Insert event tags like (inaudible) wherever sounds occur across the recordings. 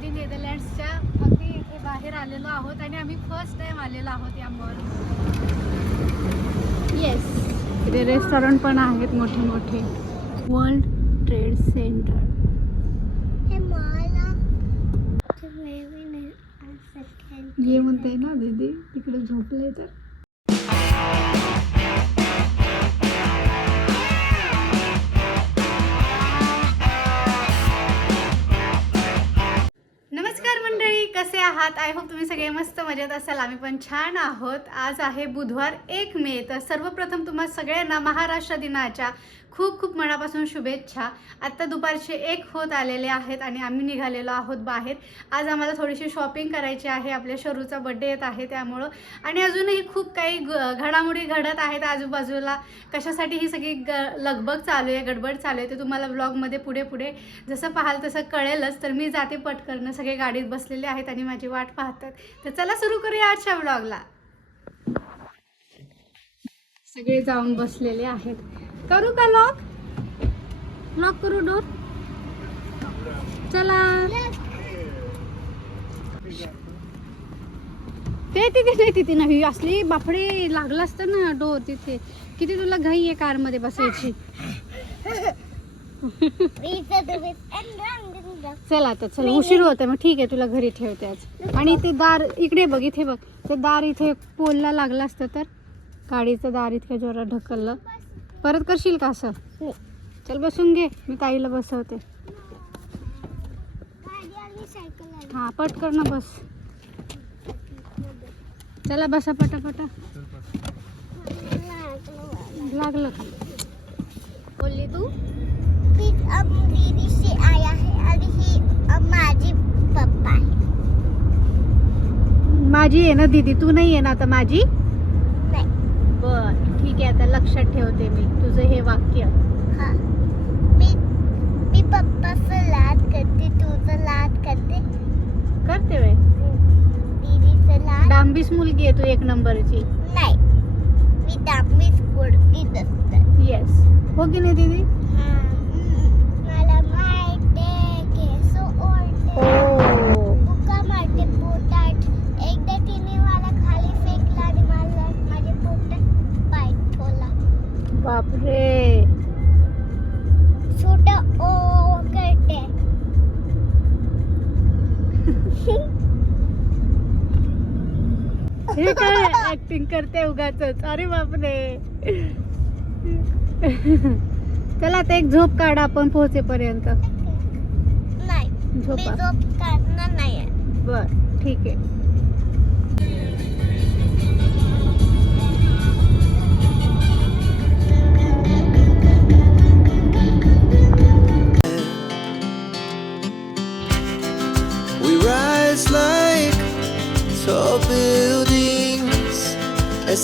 Of the नेदरलँड्सच्या अगदी इथे बाहेर आलेलो आहोत आणि आम्ही फर्स्ट टाइम आलेलो आहोत या मॉल येस इथे रेस्टॉरंट पण आहेत मोठे मोठे. वर्ल्ड ट्रेड सेंटर हे ये म्हणते ना दीदी तिकडे झोपले तर. आहात. आय होप तुम्ही सगळे मस्त मजेत असाल. आम्ही पण छान आहोत. आज आहे बुधवार एक मे. तर सर्वप्रथम तुम्हा सगळ्यांना महाराष्ट्र दिनाच्या खूप खूप मनापासून शुभेच्छा. आत्ता दुपारचे एक होत आलेले आहेत आणि आम्ही निघालेलो आहोत बाहेर. आज आम्हाला थोडीशी शॉपिंग करायची आहे. आपल्या शरूचा बड्डे येत आहे त्यामुळं. आणि अजूनही खूप काही घडामोडी घडत आहेत आजूबाजूला. कशासाठी ही सगळी ग लगबग चालू आहे गडबड चालू आहे ते तुम्हाला ब्लॉगमध्ये पुढे पुढे जसं पाहाल तसं कळेलच. तर मी जाते पटकन. सगळे गाडीत बसलेले आहेत आणि माझी वाट पाहतात. तर चला सुरू करूया आजच्या ब्लॉगला सगळे जाऊन बसलेले आहेत. करू का लॉक लॉक करू डोर चला. ते तिथे नाही तिथे नाही. असली बापडे लागलं असतं ना डोर तिथे. किती तुला घाई आहे कारमध्ये बसायची? चल आता चल. उशीर होते मग ठीक आहे तुला घरी ठेवते आज. आणि ते दार इकडे बघ इथे बघ. ते दार इथे पोलला लागलं असतं तर. गाडीचं दार इतक्या जोरात ढकललं. परत करशील का असं? चल बसून घे मी ताईला बसवते. हा पटकन ना बस. चला बसा पटापटा. लागलं का? बोलली तू? दीदी से आया है ही अब माझी पप्पा आहे माझी आहे ना दीदी तू नाही आहे ना आता माझी? नाही. बर. आहे आता लक्षात ठेवते मी. तुझं हे वाक्य. हा. मी मी पप्पाचं लाड करते तुझं लाड करते. करते वे दीदीचं लाड. डांबीस मुलगी आहे तू एक नंबरची. नाही. मी कुडती असते येस हो की नाही दीदी? बापरे. छोटा ओ करते. हे काय ऍक्टिंग करते उगाच अरे बापरे. चला आता एक झोप काढा आपण पोहोचेपर्यंत. नाही झोप. काढणार नाही बर ठीक आहे.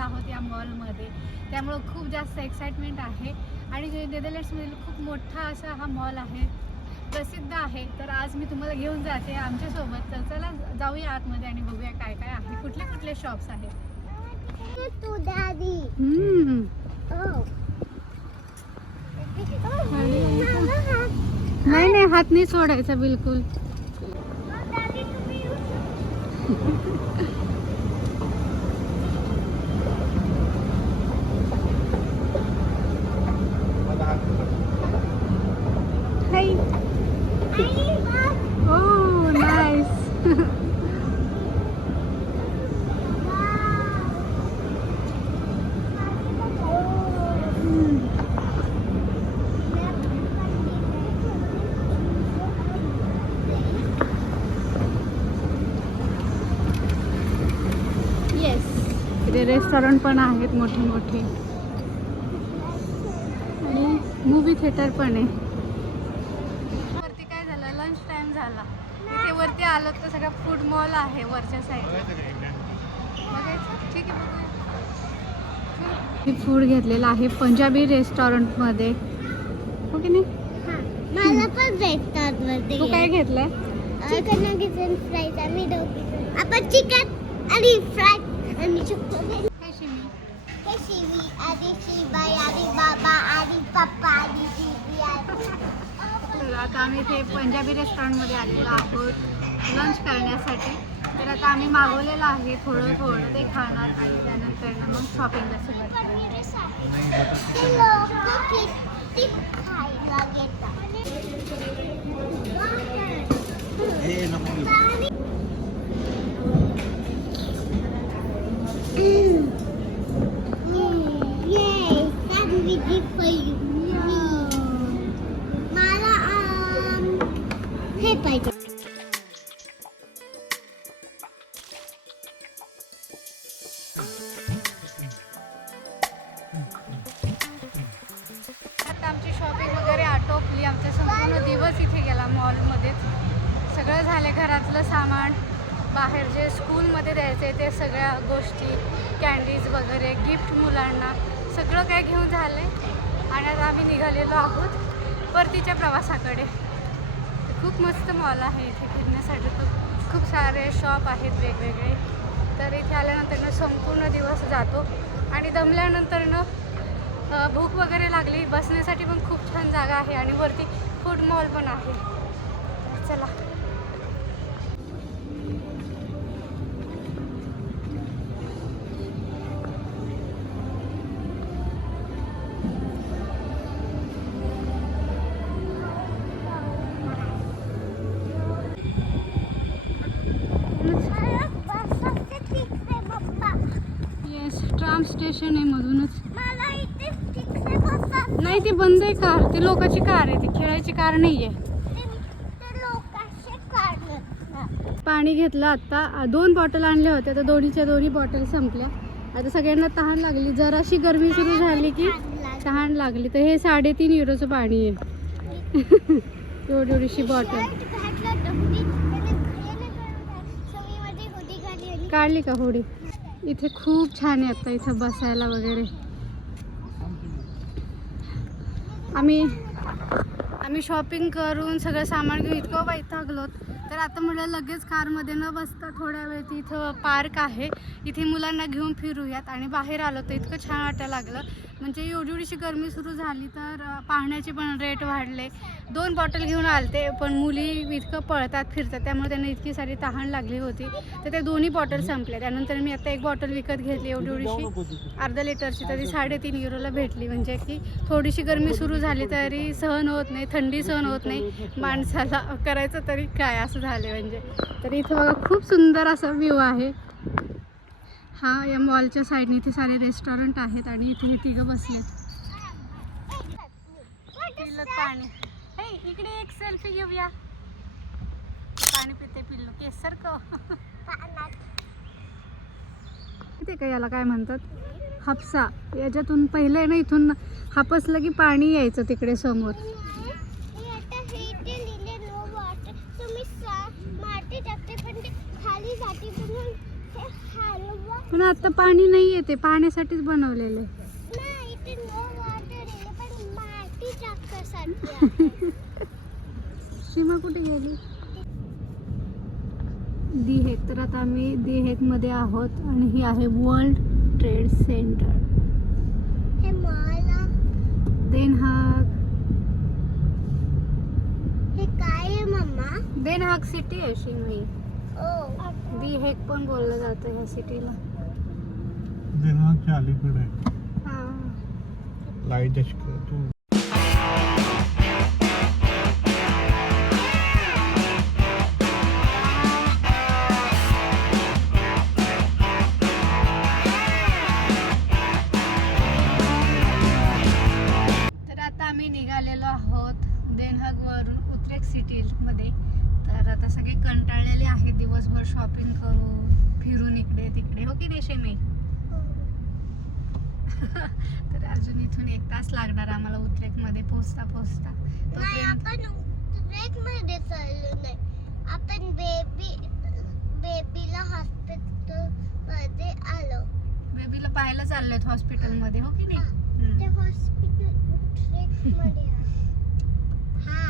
आलेलो आहोत या मॉलमध्ये. त्यामुळं खूप जास्त एक्साइटमेंट आहे. आणि जे नेदरलँड्समधील खूप मोठा असा हा मॉल आहे प्रसिद्ध आहे. तर आज मी तुम्हाला घेऊन जाते आमच्यासोबत. तर चला जाऊया आतमध्ये आणि बघूया काय काय आहे. कुठले कुठले शॉप्स आहेत? तू दादी हम्म. नाही नाही हात नाही सोडायचा बिलकुल (laughs) हाय Oh, nice. येस इथे रेस्टॉरंट पण आहेत मोठे मोठे. आणि मूवी थिएटर पण आहे. वरती आलो तर सगळं फूड मॉल आहे वरच्या साईडला बघायचं? ठीक आहे बघूया. फूड घेतलेलं आहे पंजाबी रेस्टॉरंटमध्ये हो की नाही? मला पण मध्ये तू काय घेतलंय? चिकन नगेट्स आणि फ्राईज आम्ही दोघी आपण चिकन आणि फ्राय आणि शिमी कशी मी आधी शिबाई आधी बाबा आधी पप्पा आधी दीदी आधी (laughs) तर आता आम्ही इथे पंजाबी रेस्टॉरंटमध्ये आलेलो आहोत. लंच करण्यासाठी. तर आता आम्ही मागवलेलं आहे थोडं थोडं ते खाणार आणि त्यानंतर मग शॉपिंगला सुरुवात झाले घरातलं सामान बाहेर जे स्कूलमध्ये द्यायचं आहे ते सगळ्या गोष्टी कॅन्डीज वगैरे गिफ्ट मुलांना सगळं काय घेऊन झालं. आणि आता आम्ही निघालेलो आहोत परतीच्या प्रवासाकडे. खूप मस्त मॉल आहे इथे फिरण्यासाठी. तर खूप सारे शॉप आहेत वेगवेगळे. तर इथे आल्यानंतरनं संपूर्ण दिवस जातो. आणि दमल्यानंतरनं भूक वगैरे लागली. बसण्यासाठी पण खूप छान जागा आहे आणि वरती फूड मॉल पण आहे. चला. नाही ती बंद आहे कार. ती लोकांची कार आहे ती खेळायची कार नाही आहे पाणी घेतलं आत्ता दोन बॉटल आणल्या होत्या तर दोन्हीच्या दोन्ही बॉटल संपल्या. आता सगळ्यांना तहान लागली. जराशी गरमी सुरू झाली की तहान लागली. तर हे साडेतीन युरोचं पाणी आहे. (laughs) एवढी एवढीशी बॉटल. काढली का होडी? इथे खूप छान आहे आता इथं बसायला वगैरे. आम्ही आम्ही शॉपिंग करून सगळं सामान घेऊन इतकं वैतागलोत. आता म्हटलं लगेच कारमध्ये न बसता थोड्या वेळ तिथं पार्क आहे. इथे मुलांना घेऊन फिरूयात. आणि बाहेर आलो तर इतकं छान वाटायला लागलं. म्हणजे एवढी एवढीशी गरमी सुरू झाली तर पाहण्याचे पण रेट वाढले. दोन बॉटल घेऊन आलते पण मुली इतकं पळतात फिरतात. त्यामुळे त्यांना इतकी सारी तहान लागली होती. तर ते दोन्ही बॉटल संपल्या. त्यानंतर मी आता एक बॉटल विकत घेतली एवढी एवढीशी. अर्धा लिटरची तरी साडेतीन युरोला भेटली. म्हणजे की थोडीशी गरमी सुरू झाली तरी सहन होत नाही थंडी सहन होत नाही. माणसाला करायचं तरी काय? असं झाले. म्हणजे. तर इथं बघा खूप सुंदर असा व्ह्यू आहे. हा या मॉलच्या साईडने इथे सारे रेस्टॉरंट आहेत आणि इथे हे तिघं बसलेत पाणी. इकडे एक सेल्फी घेऊया. पाणी पिते पिल्लू केसर का माहिती का याला काय म्हणतात? हापसा. याच्यातून पहिलं आहे ना इथून हापसलं की पाणी यायचं तिकडे समोर हे आता हे इथे लिहिले नो वॉटर तुम्ही सा- माती टाकते पण ते खाली जाते म्हणून हे हलवा. पण आता पाणी नाही येते पाण्यासाठीच बनवलेलं. आहे नाही इथे नो वॉटर लिहिले पण माती टाकण्यासाठी आहे. (laughs) सीमा कुठे गेली? दिहेत तर आता आम्ही दिहेतमध्ये आहोत आणि ही आहे वर्ल्ड ट्रेड सेंटर. हे मला देन हे काय आहे मम्मा देन हाग सिटी आहे शिमी ओ दिहेक पण बोललं जातं ह्या सिटीला दिनांकच्या अलीकडे. हां. लाइट तू. हो की नाही मी तर अजून इथून एक तास लागणार आम्हाला उद्रेकमध्ये पोचता पोचता. नाही तोपर्यंत आपण ब्रेकमध्ये चाललो नाही. आपण बेबी बेबीला हॉस्पिटलमध्ये आलो. बेबीला पाहायला चाललोय हॉस्पिटलमध्ये हो की नाही? ते. हॉस्पिटलमध्ये. हा.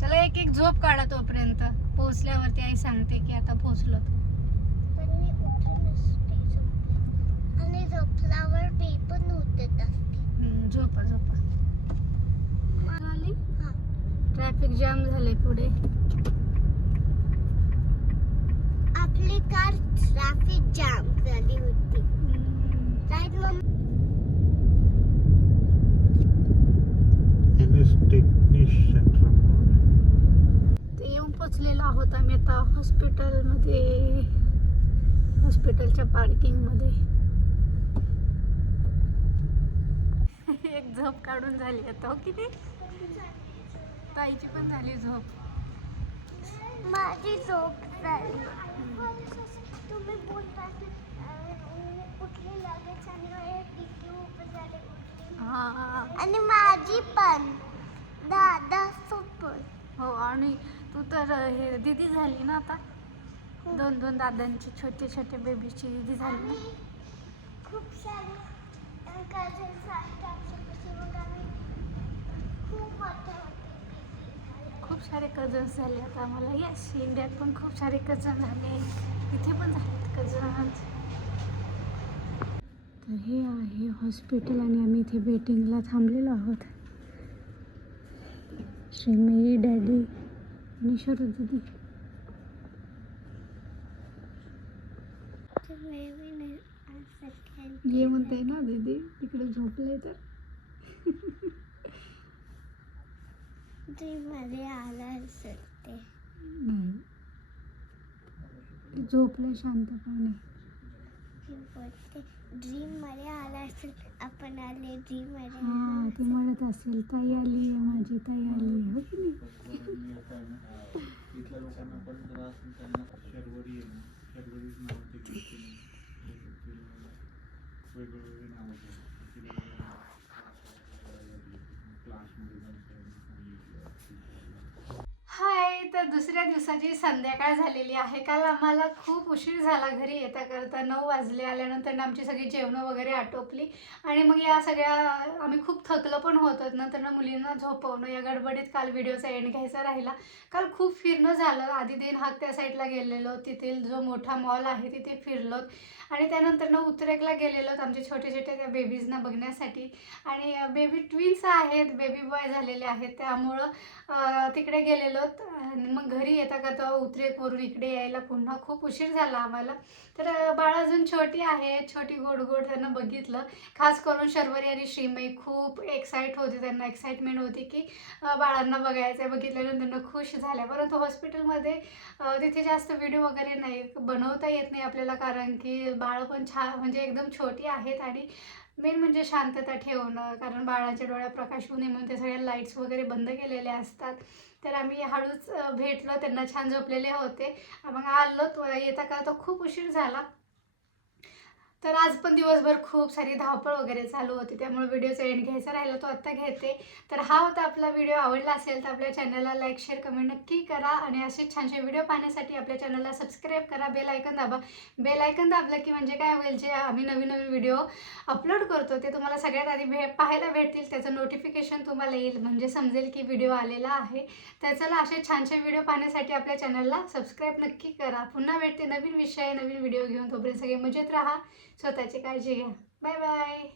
चला एक एक झोप काढा तोपर्यंत. पोहोचल्यावरती आई सांगते की आता पोहोचलो तो पण मी उठून नसते झोपले आणि झोपल्यावर पण उठत असते हम्म, झोपा झोपा. आली? हा. ट्रॅफिक जाम झाले पुढे. आपली कार ट्रॅफिक जाम झाली होती. राईट ते येऊन पोचलेलो आहोत आम्ही आता हॉस्पिटलमध्ये हॉस्पिटलच्या पार्किंगमध्ये एक झोप काढून झाली आता हो की नाही? ताईची पण झाली झोप. माझी झोप झाली. तुम्ही बोलता कुठली लगेच आणि हा माझी पण. दादा पण हो आणि तू तर हे दिदी झाली ना आता? दोन दोन दादांची छोटे छोटे बेबीची दिदी झाली ना? खूप सारे कझन्स आहेत आमच्यापाशी मग आम्ही खूप सारे कजन्स झाले आता आम्हाला. येस इंडियात पण खूप सारे कजन आले. इथे पण झालेत कझन्स तर हे आहे हॉस्पिटल आणि आम्ही इथे वेटिंगला थांबलेलो आहोत. श्रीमयी डॅडी आणि शरद दिदी. ये म्हणते ना दीदी तिकडे झोपले तर (laughs) मध्ये आला असेल ते नाही. झोपले शांतपणे. बोलते ड्रीममध्ये आला असेल आपण आले ड्रीममध्ये हा ती म्हणत असेल ताई आली आहे माझी ताई आली आहे. हो की नाही पण त्रास त्यांना शर्वरी आहे ना शर्वरीच नावाचे वेगवेगळे नाव क्लासमध्ये हाय तर दुसरी दिवसाची संध्याकाळ झालेली आहे. काल आम्हाला खूप उशीर झाला घरी येता करता. नऊ वाजले आल्यानंतर आमची सगळी जेवणं वगैरे आटोपली. आणि मग या सगळ्या आम्ही खूप थकलं पण होतो नंतर ना मुलींना झोपवणं या गडबडीत काल व्हिडिओचा एंड घ्यायचा राहिला. काल खूप फिरणं झालं. आधी दिन हाक त्या साईडला गेलेलो. तिथे जो मोठा मॉल आहे तिथे फिरलो. आणि त्यानंतर ना उतरेकला गेलेलो आमचे छोटे छोटे त्या बेबीजना बघण्यासाठी. आणि बेबी ट्विन्स आहेत बेबी बॉय झालेले आहेत. त्यामुळं तिकडे गेलेलो मग घरी येता करता उतरेकवरून इकडे यायला? पुन्हा खूप उशीर झाला आम्हाला. तर बाळ अजून छोटी आहे. छोटी गोड गोड त्यांना बघितलं. खास करून शर्वरी आणि श्रीमयी खूप एक्साईट होते त्यांना. एक्साइटमेंट होती की बाळांना बघायचं आहे. बघितल्यानंतर त्यांना खुश झाल्या. परंतु हॉस्पिटलमध्ये तिथे जास्त व्हिडिओ वगैरे नाही. बनवता येत नाही आपल्याला कारण की बाळ पण छान म्हणजे एकदम छोटी आहेत आणि मेन म्हणजे शांतता ठेवणं कारण बाळाच्या डोळ्या प्रकाश होऊ नये म्हणून ते सगळ्या लाईट्स वगैरे बंद केलेले असतात. तर आम्ही हळूच भेटलो त्यांना छान झोपलेले होते. मग आलो तो येता का तो खूप उशीर झाला. तर आज पण दिवसभर खूप सारी धावपळ वगैरे चालू होती त्यामुळे व्हिडिओचा एंड घ्यायचा राहिला तो आत्ता घेते. तर हा होता आपला व्हिडिओ आवडला असेल तर आपल्या चॅनलला लाईक शेअर कमेंट नक्की करा आणि असे छानसे व्हिडिओ पाहण्यासाठी आपल्या चॅनलला सबस्क्राईब करा बेल आयकन दाबा. बेल आयकन दाबलं की म्हणजे काय होईल जे आम्ही नवीन नवीन व्हिडिओ अपलोड करतो ते तुम्हाला सगळ्यात आधी भे पाहायला भेटतील त्याचं नोटिफिकेशन तुम्हाला येईल म्हणजे समजेल की व्हिडिओ आलेला आहे. तर चला असे छानसे व्हिडिओ पाहण्यासाठी आपल्या चॅनलला सबस्क्राईब नक्की करा. पुन्हा भेटते नवीन विषय नवीन व्हिडिओ घेऊन. तोपर्यंत सगळे मजेत राहा. स्वतःची काळजी घ्या. Bye bye.